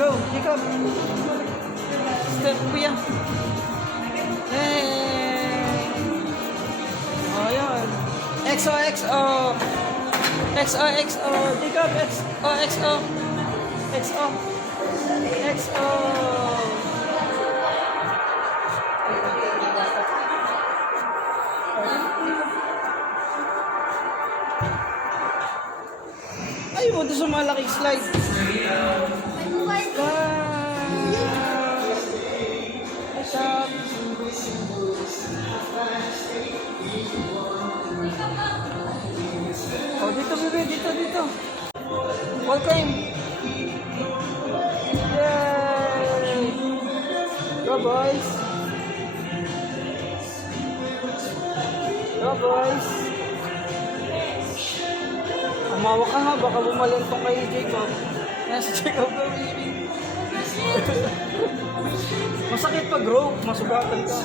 Go, Jacob. Step, kuya. Hey! Oh, yun. XO, XO. XO, XO. Jacob, XO, XO. XO. XO. Ay, mo doon sa malaking slide. Oh, dito, bebe, dito. Wall climb. Yay! Go, boys. Go, boys. Umawa ka nga, baka bumalantong kay Jacob. Si Jacob gawin. Masakit pag rope, masugatan ka.